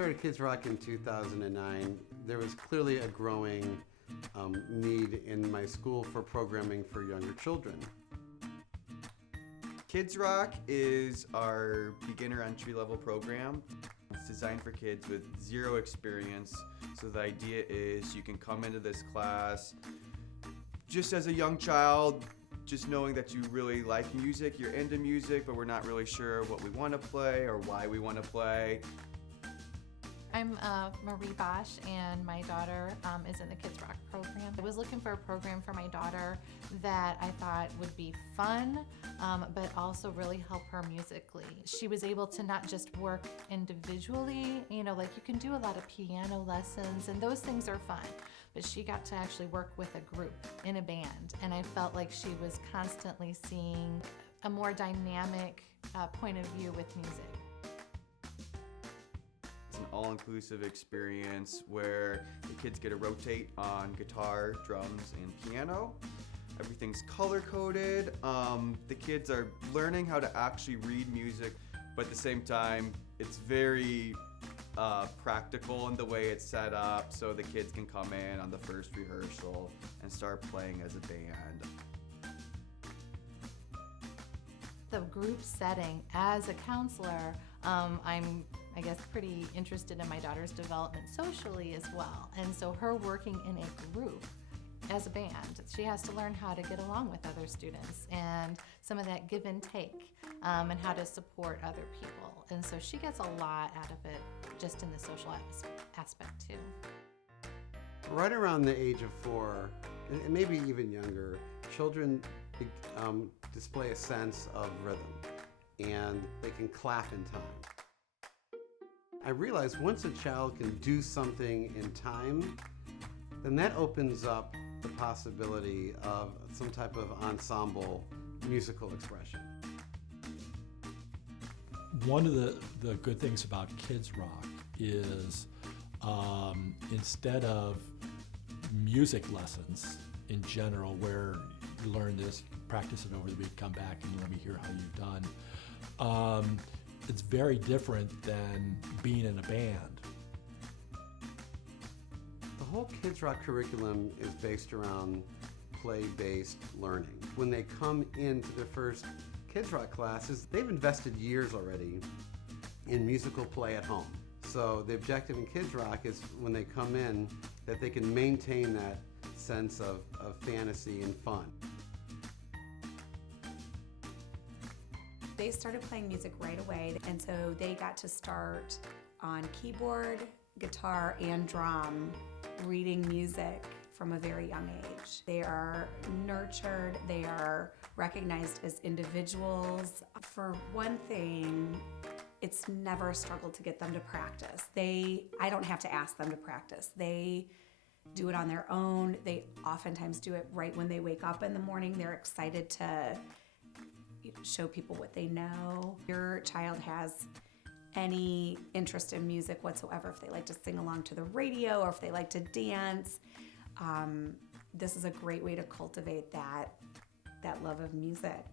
started Kidzrock in 2009, there was clearly a growing need in my school for programming for younger children. Kidzrock is our beginner entry-level program. It's designed for kids with zero experience. So the idea is you can come into this class just as a young child, just knowing that you really like music, you're into music, but we're not really sure what we want to play or why we want to play. I'm Marie Bosch, and my daughter is in the Kidzrock program. I was looking for a program for my daughter that I thought would be fun, but also really help her musically. She was able to not just work individually, like you can do a lot of piano lessons, and those things are fun, but she got to actually work with a group in a band, and I felt like she was constantly seeing a more dynamic point of view with music. An all-inclusive experience where the kids get to rotate on guitar, drums, and piano. Everything's color-coded. The kids are learning how to actually read music, but at the same time, it's very practical in the way it's set up, so the kids can come in on the first rehearsal and start playing as a band. The group setting, as a counselor, I'm pretty interested in my daughter's development socially as well. And so her working in a group as a band, she has to learn how to get along with other students and some of that give and take, and how to support other people. And so she gets a lot out of it just in the social aspect too. Right around the age of 4, and maybe even younger, children display a sense of rhythm, and they can clap in time. I realized once a child can do something in time, then that opens up the possibility of some type of ensemble musical expression. One of the good things about Kidzrock is instead of music lessons in general, where you learn this, practice it over the week, come back and let me hear how you've done. It's very different than being in a band. The whole Kidzrock curriculum is based around play-based learning. When they come into their first Kidzrock classes, they've invested years already in musical play at home. So the objective in Kidzrock is when they come in that they can maintain that sense of fantasy and fun. They started playing music right away, and so they got to start on keyboard, guitar, and drum, reading music from a very young age. They are nurtured, they are recognized as individuals. For one thing, it's never a struggle to get them to practice. I don't have to ask them to practice. They do it on their own. They oftentimes do it right when they wake up in the morning. They're excited to show people what they know. If your child has any interest in music whatsoever, if they like to sing along to the radio or if they like to dance, this is a great way to cultivate that love of music.